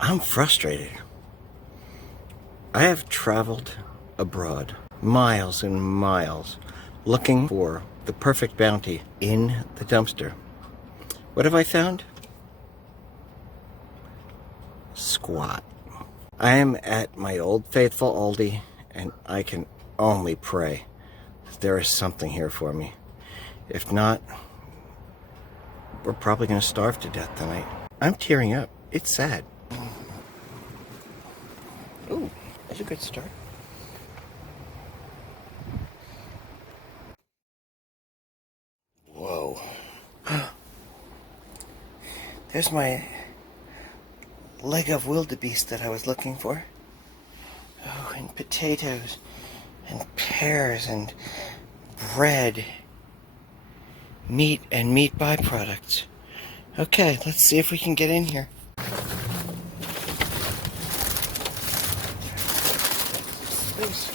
I'm frustrated. I have traveled abroad, miles and miles, looking for the perfect bounty in the dumpster. What have I found? Squat. I am at my old faithful Aldi, and I can only pray that there is something here for me. If not, we're probably going to starve to death tonight. I'm tearing up. It's sad. Ooh, that's a good start. Whoa. There's my leg of wildebeest that I was looking for. Oh, and potatoes, and pears, and bread. Meat and meat byproducts. Okay, let's see if we can get in here. Please.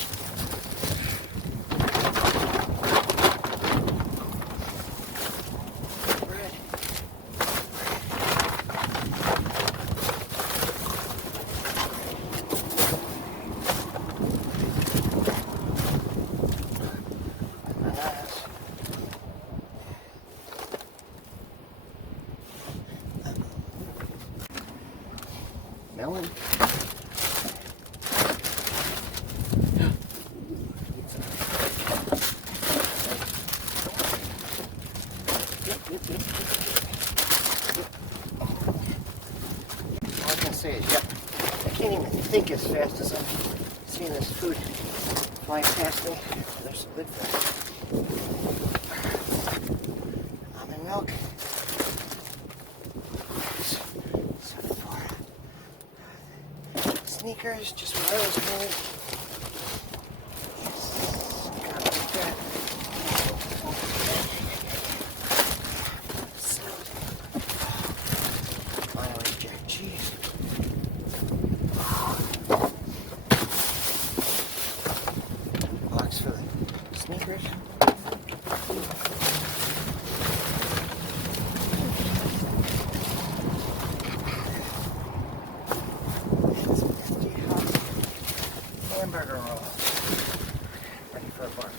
Melon. All I can say is, yeah, I can't even think as fast as I'm seeing this food fly past me. There's some good food. Almond milk. Sneakers, just what I was doing. Finally, jack cheese. Box for the sneakers. Hamburger roll. Ready for a bar.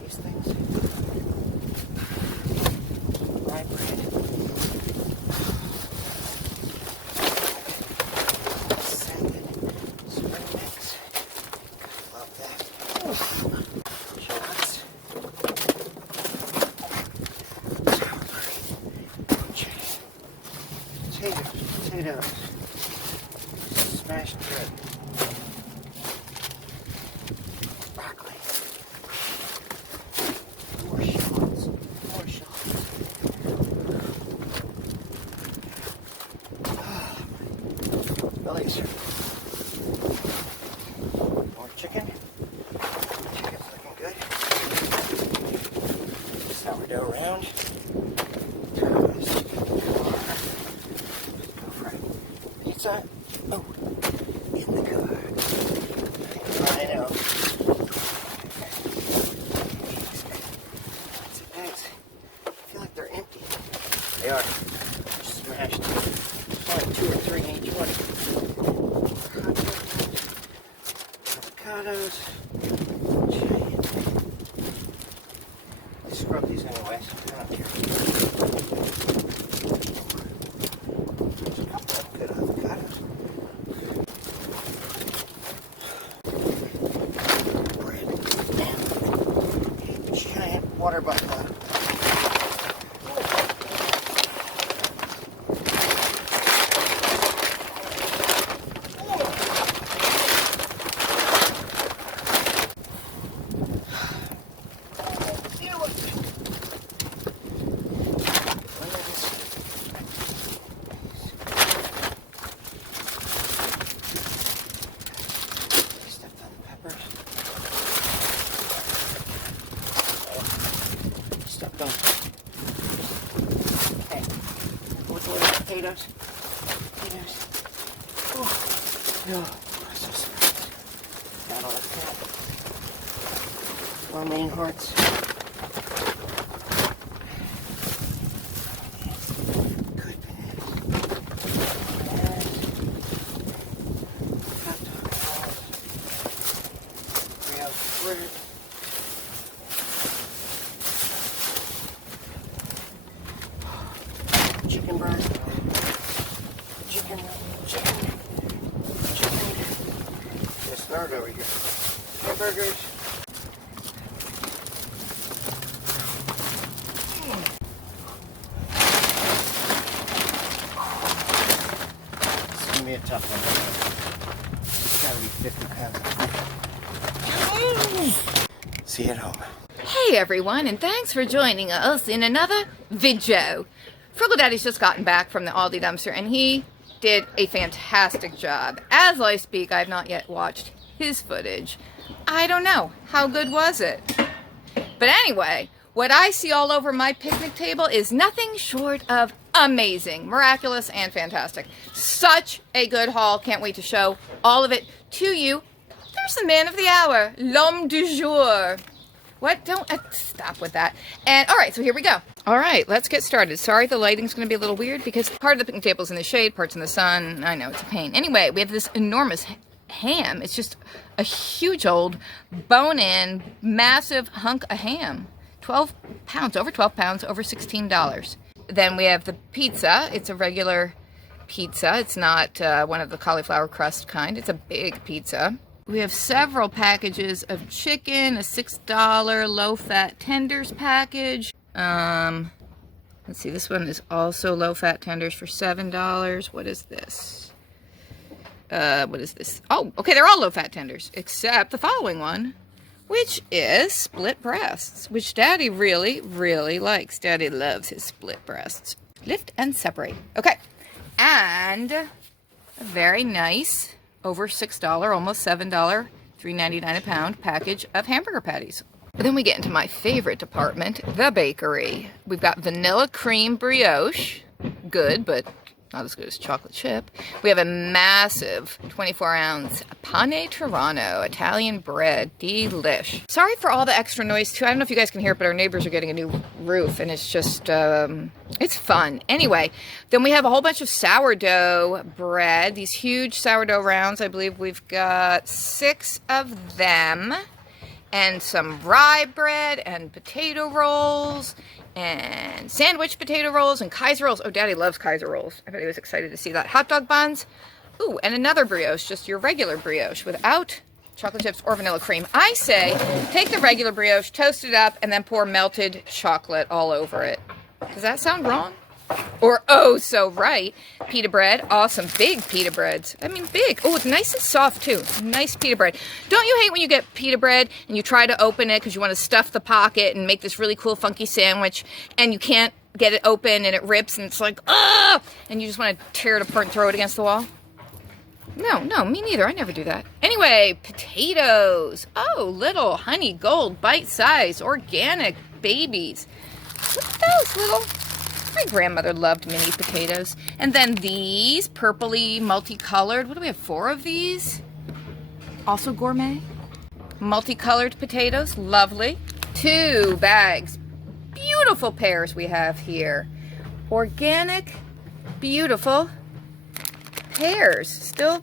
These things. Rye bread. Salad. Spring mix. Love that. Shots. Potatoes, smashed bread, broccoli, more shallots, bellies, more chicken, chicken's looking good, sourdough round, pizza. Oh, in the car. I know. Bags. I feel like they're empty. They are. They're smashed. There's only 2 or 3 in each one. Avocados. I scrub these anyway, so I don't care. There's a couple of good avocados. Bread and a giant water buffalo. Potatoes. Oh, so surprised. Got all that. romaine hearts. Good bananas. Hot dog balls. Brioche bread. Chicken breast. Chicken. There's Sourdough over here. Hamburgers. It's gonna be a tough one. It's gotta be 50 pounds. See you at home. Hey everyone, and thanks for joining us in another video. Frugal Daddy's just gotten back from the Aldi dumpster, and he did a fantastic job. As I speak, I have not yet watched his footage. I don't know. How good was it? But anyway, what I see all over my picnic table is nothing short of amazing, miraculous, and fantastic. Such a good haul. Can't wait to show all of it to you. There's the man of the hour, l'homme du jour. What? Don't stop with that. And all right, so here we go. All right, let's get started. Sorry, the lighting's going to be a little weird because part of the picnic table's in the shade, parts in the sun. I know, it's a pain. Anyway, we have this enormous ham. It's just a huge old bone-in, massive hunk of ham. 12 pounds, over 12 pounds, over $16. Then we have the pizza. It's a regular pizza. It's not one of the cauliflower crust kind. It's a big pizza. We have several packages of chicken, a $6 low-fat tenders package. Let's see, this one is also low-fat tenders for $7. What is this? What is this? Oh, okay, they're all low-fat tenders, except the following one, which is split breasts, which Daddy really, really likes. Daddy loves his split breasts. Lift and separate. Okay, and a very nice, over $6, almost $7, $3.99 a pound package of hamburger patties. Then we get into my favorite department, the bakery. We've got vanilla cream brioche, good, but not as good as chocolate chip. We have a massive 24-ounce pane Toronto Italian bread, delish. Sorry for all the extra noise too. I don't know if you guys can hear it, but our neighbors are getting a new roof, and it's just, it's fun. Anyway, then we have a whole bunch of sourdough bread, these huge sourdough rounds. I believe we've got 6 of them, and some rye bread and potato rolls and sandwich potato rolls and Kaiser rolls. Oh, Daddy loves Kaiser rolls. I bet he was excited to see that. Hot dog buns. Ooh, and another brioche, just your regular brioche without chocolate chips or vanilla cream. I say take the regular brioche, toast it up, and then pour melted chocolate all over it. Does that sound wrong? Or, oh, so right. Pita bread. Awesome. Big pita breads. I mean, big. Oh, it's nice and soft, too. Nice pita bread. Don't you hate when you get pita bread and you try to open it because you want to stuff the pocket and make this really cool, funky sandwich, and you can't get it open and it rips and it's like, ah! And you just want to tear it apart and throw it against the wall? No, me neither. I never do that. Anyway, potatoes. Oh, little honey gold, bite-sized, organic babies. Look at those little... My grandmother loved mini potatoes. And then these purpley multicolored, what do we have, 4 of these? Also gourmet. Multicolored potatoes, lovely. 2 bags. Beautiful pears we have here. Organic, beautiful pears. Still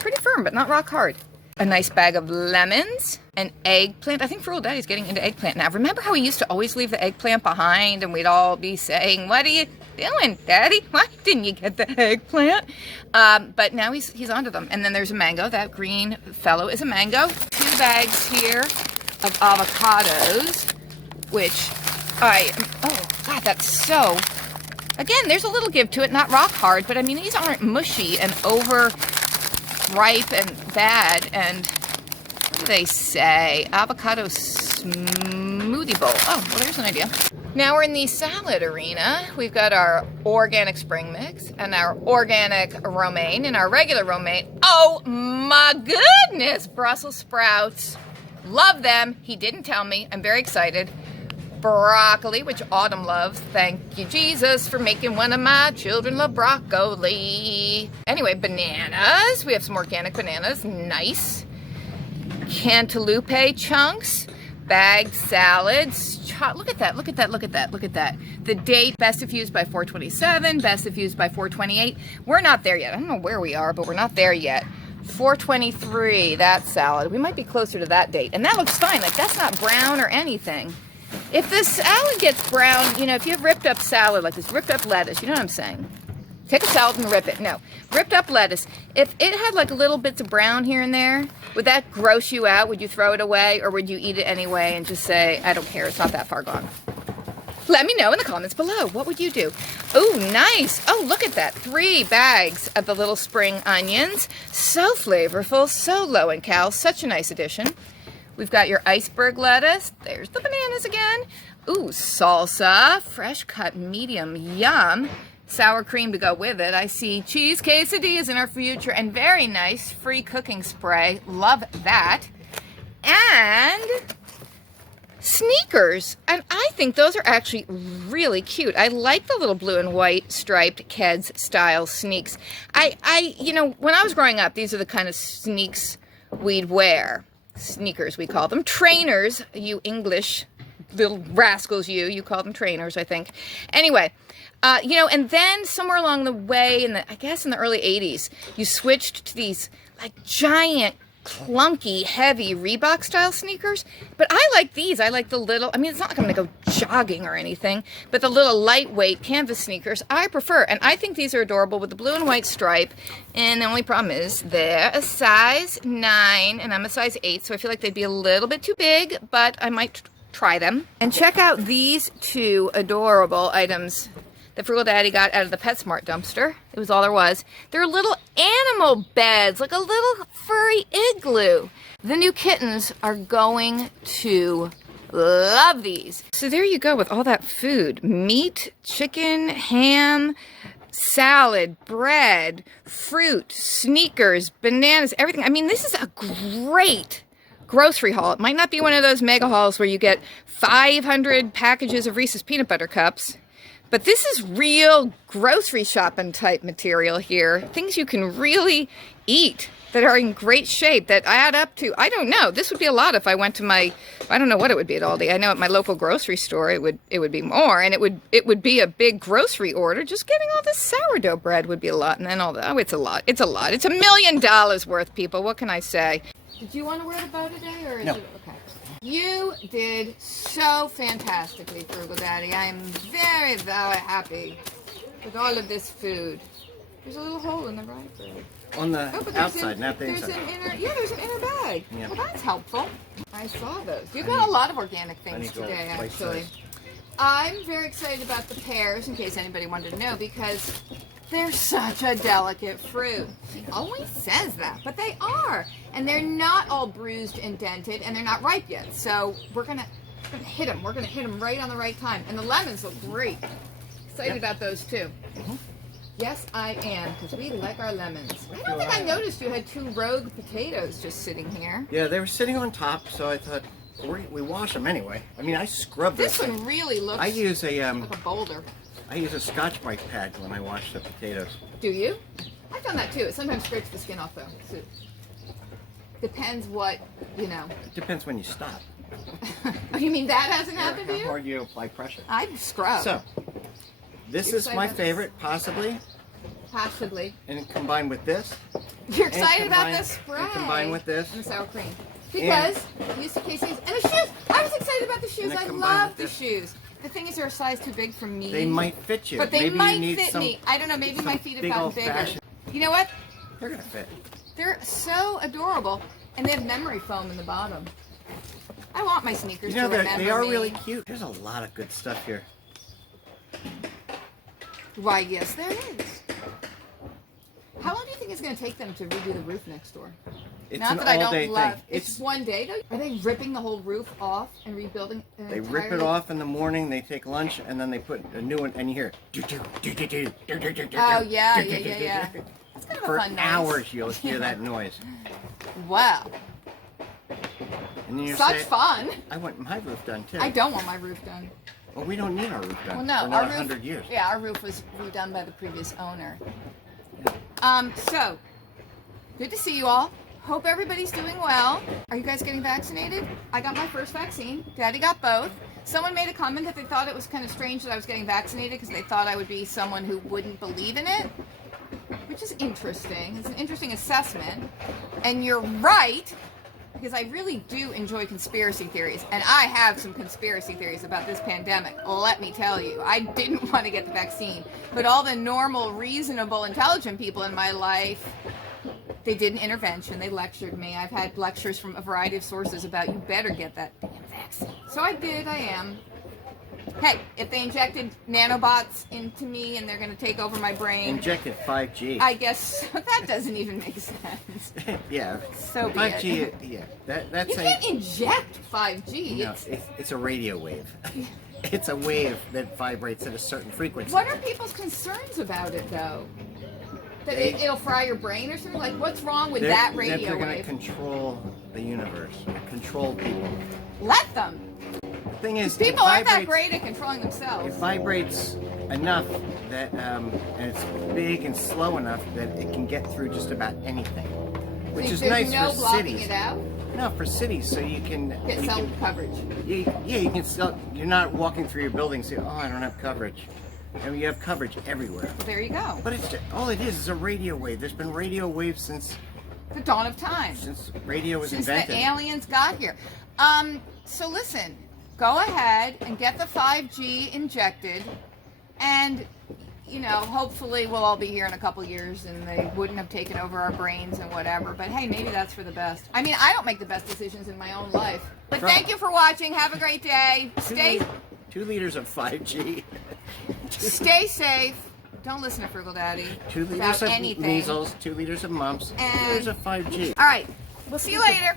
pretty firm, but not rock hard. A nice bag of lemons, an eggplant. I think Frugal Daddy's getting into eggplant now. Remember how he used to always leave the eggplant behind and we'd all be saying, what are you doing, Daddy? Why didn't you get the eggplant? But now he's onto them. And then there's a mango. That green fellow is a mango. 2 bags here of avocados, which oh God, that's so, again, there's a little give to it, not rock hard, but I mean, these aren't mushy and over ripe and bad. And what do they say? Avocado smoothie bowl. Oh, well, there's an idea. Now we're in the salad arena. We've got our organic spring mix and our organic romaine and our regular romaine. Oh my goodness, Brussels sprouts. Love them. He didn't tell me. I'm very excited. Broccoli, which Autumn loves. Thank you, Jesus, for making one of my children love broccoli. Anyway, bananas. We have some organic bananas. Nice. Cantaloupe chunks. bagged salads. Look at that, look at that, look at that, look at that. The date, best if used by 427, best if used by 428. We're not there yet. I don't know where we are, but we're not there yet. 423, that salad. We might be closer to that date. And that looks fine. Like, that's not brown or anything. If the salad gets brown, you know, if you have ripped up salad, like this ripped up lettuce, you know what I'm saying? Take a salad and rip it. No, ripped up lettuce. If it had like little bits of brown here and there, would that gross you out? Would you throw it away, or would you eat it anyway and just say, I don't care, it's not that far gone? Let me know in the comments below. What would you do? Oh, nice. Oh, look at that. 3 bags of the little spring onions. So flavorful, so low in cal. Such a nice addition. We've got your iceberg lettuce. There's the bananas again. Ooh, salsa. Fresh cut medium. Yum. Sour cream to go with it. I see cheese quesadillas in our future, and very nice free cooking spray. Love that. And sneakers. And I think those are actually really cute. I like the little blue and white striped Keds style sneaks. You know, when I was growing up, these are the kind of sneaks we'd wear. Sneakers, we call them. Trainers, you English little rascals, you call them trainers, I think. Anyway, you know, and then somewhere along the way, I guess in the early 80s, you switched to these like giant, clunky, heavy Reebok style sneakers. But I like these. I like the little, I mean, it's not like I'm going to go jogging or anything, but the little lightweight canvas sneakers I prefer. And I think these are adorable with the blue and white stripe. And the only problem is they're a size 9 and I'm a size 8. So I feel like they'd be a little bit too big, but I might try them. And check out these 2 adorable items that Frugal Daddy got out of the PetSmart dumpster. It was all there was. They're little animal beds, like a little furry igloo. The new kittens are going to love these. So there you go with all that food. Meat, chicken, ham, salad, bread, fruit, sneakers, bananas, everything. I mean, this is a great grocery haul. It might not be one of those mega hauls where you get 500 packages of Reese's peanut butter cups. But this is real grocery shopping type material here. Things you can really eat that are in great shape, that add up to, I don't know, this would be a lot if I went to my, I don't know what it would be at Aldi. I know at my local grocery store it would be more, and it would be a big grocery order. Just getting all this sourdough bread would be a lot, and then all the, oh, it's a lot. It's a lot. It's $1 million worth, people. What can I say? Did you want to wear the bow today? Or no. Okay. You did so fantastically, Frugal Daddy. I am very, very happy with all of this food. There's a little hole in the right bread. On the outside, not the inside. There's an inner bag. Yeah. Well, that's helpful. I saw those. You got a lot of organic things today, actually. I'm very excited about the pears, in case anybody wanted to know, because they're such a delicate fruit. She always says that, but they are. And they're not all bruised and dented, and they're not ripe yet. So we're gonna hit them. We're gonna hit them right on the right time. And the lemons look great. Excited about those too. Yes, I am, because we like our lemons. I don't think I noticed you had 2 rogue potatoes just sitting here. Yeah, they were sitting on top, so I thought, we wash them anyway. I mean, I scrub this one really looks I use like a boulder. I use a Scotch-Brite pad when I wash the potatoes. Do you? I've done that too. It sometimes scrapes the skin off though. So depends what, you know. It depends when you stop. Oh, you mean that hasn't happened to you? How hard you apply pressure. I scrub. So, this is my favorite, possibly. Possibly. And combined with this. You're excited about the spray. And combined with this. And the sour cream. Because you used to cases and the shoes. I was excited about the shoes. I love the shoes. The thing is, they're a size too big for me. They might fit you. But they might fit me. I don't know. Maybe my feet have gotten bigger. You know what? They're gonna fit. They're so adorable, and they have memory foam in the bottom. I want my sneakers to remember me. They are really cute. There's a lot of good stuff here. Why, yes, there is. How long do you think it's going to take them to redo the roof next door? It's Not an that I don't all-day love. thing. It's one day though. Are they ripping the whole roof off and rebuilding? They rip it off in the morning. They take lunch and then they put a new one. And you hear. Oh yeah. It's kind of For a fun noise. hours you'll hear that noise. Wow. And then you Such say, fun. I want my roof done too. I don't want my roof done. Well, we don't need our roof done. Well, no, for another our roof. 100 years. Yeah, our roof was redone by the previous owner. So good to see you all. Hope everybody's doing well. Are you guys getting vaccinated? I got my first vaccine. Daddy got both. Someone made a comment that they thought it was kind of strange that I was getting vaccinated because they thought I would be someone who wouldn't believe in it, which is interesting. It's an interesting assessment. And you're right, because I really do enjoy conspiracy theories. And I have some conspiracy theories about this pandemic. Let me tell you, I didn't want to get the vaccine. But all the normal, reasonable, intelligent people in my life, they did an intervention. They lectured me. I've had lectures from a variety of sources about you better get that damn vaccine. So I did. I am. Hey, if they injected nanobots into me and they're going to take over my brain. Injected 5G. I guess that doesn't even make sense. Yeah. So be 5G, it. yeah. That's You can't inject 5G. No, it's a radio wave. It's a wave that vibrates at a certain frequency. What are people's concerns about it, though? That it'll fry your brain or something? Like, what's wrong with that radio They're going to wave? control the universe, control people. Let them. The thing is, People aren't that great at controlling themselves. It vibrates enough that, and it's big and slow enough that it can get through just about anything, which is nice no for blocking cities. it out? No, for cities, so you can Get cell coverage. Yeah, you can still. You're not walking through your building and say, "Oh, I don't have coverage." I mean, you have coverage everywhere. Well, there you go. But it's all it is a radio wave. There's been radio waves since The dawn of time. since radio was Since invented. the aliens got here. So listen, go ahead and get the 5G injected, and hopefully we'll all be here in a couple years and they wouldn't have taken over our brains and whatever. But hey, maybe that's for the best. I mean, I don't make the best decisions in my own life. But thank you for watching. Have a great day. Stay 2 liters of 5G. Stay safe. Don't listen to Frugal Daddy 2 liters about of anything. measles. 2 liters of mumps. 2 liters of 5G. All right. We'll see you later.